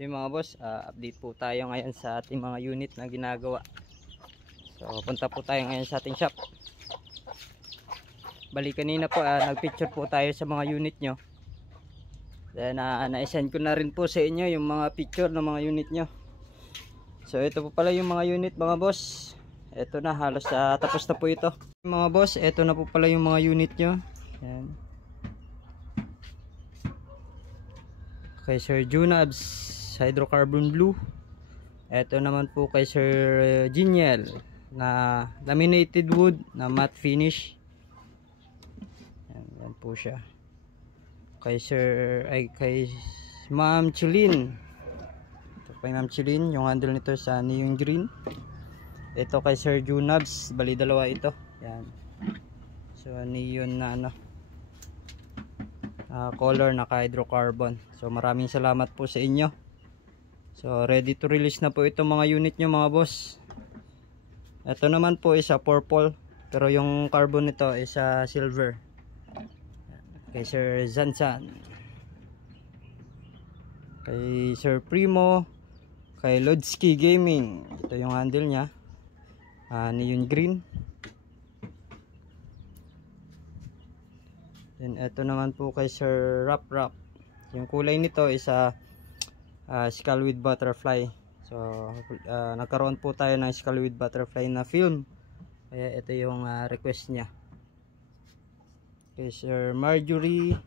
So yung mga boss, update po tayo ngayon sa ating mga unit na ginagawa. So punta po tayo ngayon sa ating shop. Bali kanina po nagpicture po tayo sa mga unit nyo. Then na-send ko na rin po sa inyo yung mga picture ng mga unit nyo. So ito po pala yung mga unit mga boss. Ito na, halos tapos na po ito. Mga boss, ito na po pala yung mga unit nyo. Yan. Kay Sir Junabs Hydrocarbon Blue. Ito naman po kay Sir Geniel na laminated wood na matte finish. Yan po siya. Kay kay Ma'am Chilin. Ito kay Ma'am Chilin, yung handle nito sa neon green. Ito kay Sir Junabs, bali dalawa ito. Yan. So neon na color na hydrocarbon. So maraming salamat po sa inyo. So ready to release na po itong mga unit nyo mga boss. Ito naman po is purple, pero yung carbon nito is silver. Kay Sir Zanzan, kay Sir Primo, kay Lodsky Gaming. Ito yung handle nya, neon green. Then ito naman po kay Sir Rap. Yung kulay nito is skull with butterfly. So nagkaroon po tayo ng skull with butterfly na film, kaya ito yung request nya. Kay Sir Marjorie.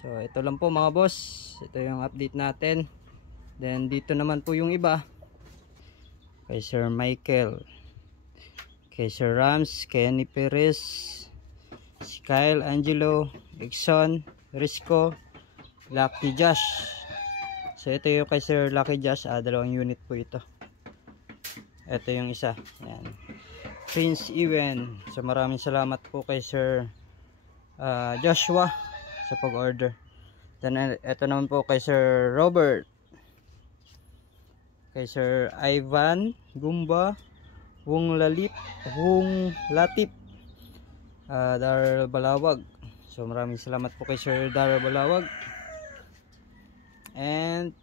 So ito lang po mga boss, ito yung update natin. Then dito naman po yung iba, kay Sir Michael, kay Sir Rams, Kenny Perez, si Kyle Angelo, Exxon, Risco, Lucky Josh. So ito yung kay Sir Lucky Josh, dalawang unit po ito. Ito yung isa, yan, Prince Ewen. So maraming salamat po kay Sir Joshua sa pag-order. Then ito naman po kay Sir Robert, kay Sir Ivan Gumba, Wong Latip, Dar Balawag. So maraming salamat po kay Sir Dar Balawag. And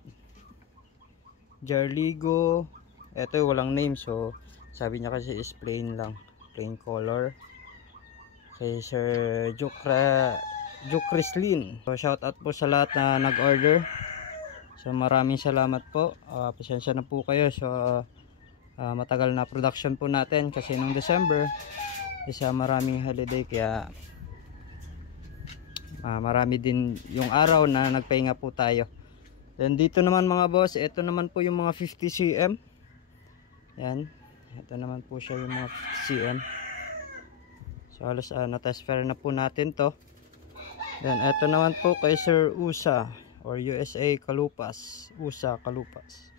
Jarligo, ito walang name, so sabi niya kasi is plain lang, plain color. Kay Sir Jukrislin. So shout out po sa lahat na nag-order. So maraming salamat po. Pasensya na po kayo. So matagal na production po natin kasi nung December isa maraming holiday, kaya marami din yung araw na nagpahinga po tayo. Then dito naman mga boss, ito naman po yung mga 50 cm. Yan. Ito naman po siya yung mga 50 cm. So halos na-test na po natin to. Then ito naman po kay Sir USA or USA Kalupas. USA Kalupas.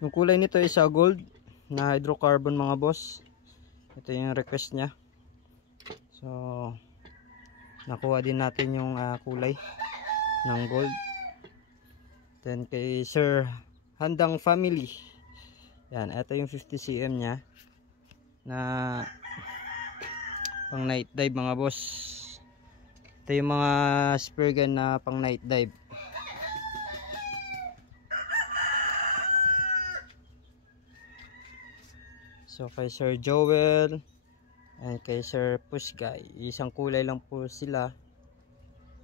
Yung kulay nito is gold na hydrocarbon mga boss. Ito yung request niya. So nakuha din natin yung kulay ng gold. Then kay Sir Handang Family. Yan, ito yung 50 cm nya na pang night dive mga boss. Ito yung mga spear gun na pang night dive. So kay Sir Joel and kay Sir Push Guy, isang kulay lang po sila.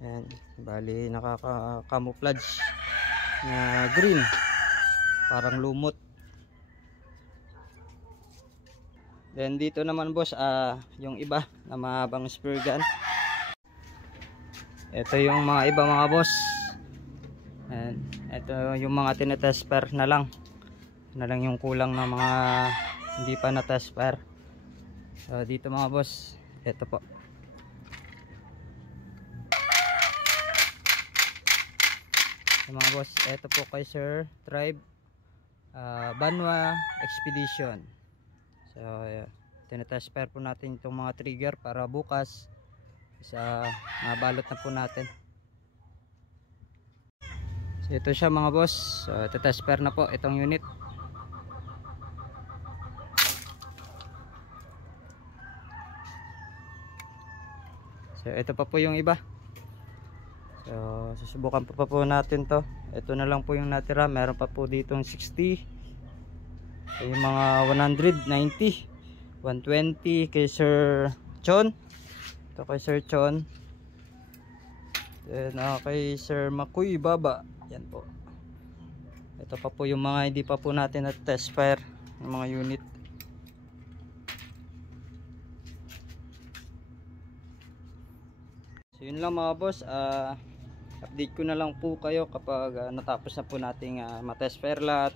Yan, bali nakaka-camouflage na green, parang lumot. Then dito naman boss, yung iba na mahabang spear gun. Ito yung mga iba mga boss. And ito yung mga tinetest pair na lang yung kulang ng mga hindi pa na test pair. So dito mga boss, ito po. So, mga boss, ito po kay Sir Tribe Banwa Expedition. So tinetest pair po natin itong mga trigger para bukas mabalot na po natin. So ito siya mga boss. So test pair na po itong unit. So ito pa po yung iba. So So susubukan pa po natin to. Ito na lang po yung natira. Meron pa po ditong 60, yung mga 190, 120 kay Sir Chon. Ito kay Sir Chon. Then kay Sir Makuy Baba. Yan po. Ito pa po yung mga hindi pa po natin na test fire ng mga unit. So yun lang mga boss, update ko na lang po kayo kapag natapos na po nating matest fire lahat.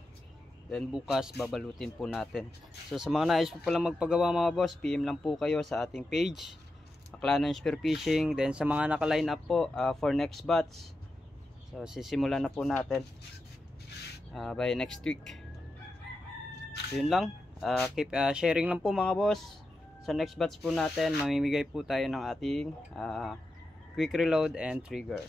Then bukas babalutin po natin. So sa mga nais po pala magpagawa mga boss, PM lang po kayo sa ating page, Aklanon Spearfishing. Then sa mga naka-line up po for next batch, so sisimulan na po natin by next week. So yun lang, keep sharing lang po mga boss. Sa next batch po natin mamimigay po tayo ng ating quick reload and trigger.